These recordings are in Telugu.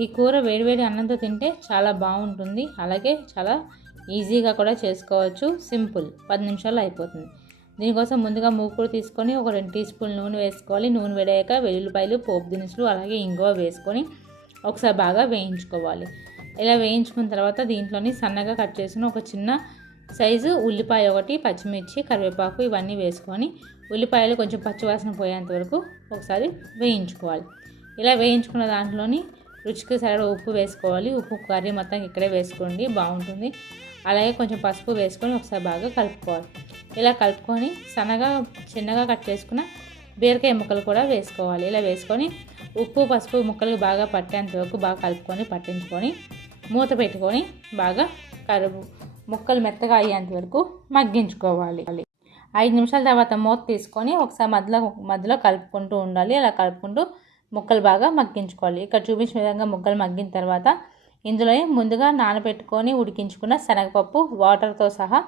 ఈ కూర వేడివేడి అన్నంతో తింటే చాలా బాగుంటుంది. అలాగే చాలా ఈజీగా కూడా చేసుకోవచ్చు. సింపుల్ 10 నిమిషాల్లో అయిపోతుంది. దీనికోసం ముందుగా మూకుడు తీసుకొని ఒక 2 టీ స్పూన్లు నూనె వేసుకోవాలి. నూనె వేడాక వెల్లుల్లిపాయలు, పోపు దినుసులు అలాగే ఇంగువ వేసుకొని ఒకసారి బాగా వేయించుకోవాలి. ఇలా వేయించుకున్న తర్వాత దీంట్లోని సన్నగా కట్ చేసిన ఒక చిన్న సైజు ఉల్లిపాయ ఒకటి, పచ్చిమిర్చి, కరివేపాకు ఇవన్నీ వేసుకొని ఉల్లిపాయలు కొంచెం పచ్చివాసన పోయేంత వరకు ఒకసారి వేయించుకోవాలి. ఇలా వేయించుకున్న దాంట్లోని రుచికి సరిపడా ఉప్పు వేసుకోవాలి. ఉప్పు కర్రీ మొత్తం ఇక్కడే వేసుకోండి, బాగుంటుంది. అలాగే కొంచెం పసుపు వేసుకొని ఒకసారి బాగా కలుపుకోవాలి. ఇలా కలుపుకొని చిన్నగా కట్ చేసుకున్న బీరకాయ ముక్కలు కూడా వేసుకోవాలి. ఇలా వేసుకొని ఉప్పు పసుపు ముక్కలు బాగా పట్టేంత వరకు బాగా కలుపుకొని పట్టించుకొని మూత పెట్టుకొని బాగా ముక్కలు మెత్తగా అయ్యేంత వరకు మగ్గించుకోవాలి. 5 నిమిషాల తర్వాత మూత తీసుకొని ఒకసారి మధ్యలో కలుపుకుంటూ ఉండాలి. అలా కలుపుకుంటూ ముక్కలు బాగా మగ్గించుకోవాలి. ఇక్కడ చూపించిన విధంగా ముక్కలు మగ్గిన తర్వాత ఇందులో ముందుగా నానబెట్టుకొని ఉడికించుకున్న శనగపప్పు వాటర్తో సహా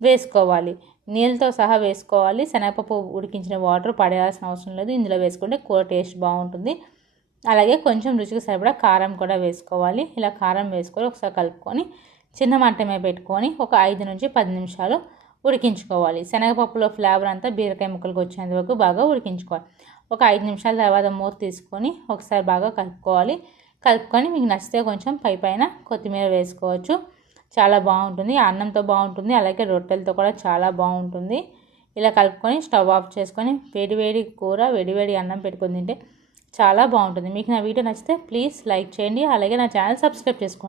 వేసుకోవాలి. నీళ్ళతో సహా వేసుకోవాలి. శనగపప్పు ఉడికించిన వాటర్ పడేయాల్సిన అవసరం లేదు. ఇందులో వేసుకుంటే కూర టేస్ట్ బాగుంటుంది. అలాగే కొంచెం రుచికి సరిపడా కారం కూడా వేసుకోవాలి. ఇలా కారం వేసుకొని ఒకసారి కలుపుకొని చిన్న మంట మీద పెట్టుకొని ఒక 5 నుంచి 10 నిమిషాలు ఉడికించుకోవాలి. శనగపప్పులో ఫ్లేవర్ అంతా బీరకాయ ముక్కలకు వచ్చేంత వరకు బాగా ఉడికించుకోవాలి. ఒక 5 నిమిషాల తర్వాత మూత తీసుకొని ఒకసారి బాగా కలుపుకొని మీకు నచ్చితే కొంచెం పైన కొత్తిమీర వేసుకోవచ్చు. చాలా బాగుంటుంది. అన్నంతో బాగుంటుంది, అలాగే రొట్టెలతో కూడా చాలా బాగుంటుంది. ఇలా కలుపుకొని స్టవ్ ఆఫ్ చేసుకొని వేడివేడి కూర వేడివేడి అన్నం పెట్టుకొని తింటే చాలా బాగుంటుంది. మీకు నా వీడియో నచ్చితే ప్లీజ్ లైక్ చేయండి. అలాగే నా ఛానల్ సబ్స్క్రైబ్ చేసుకోండి.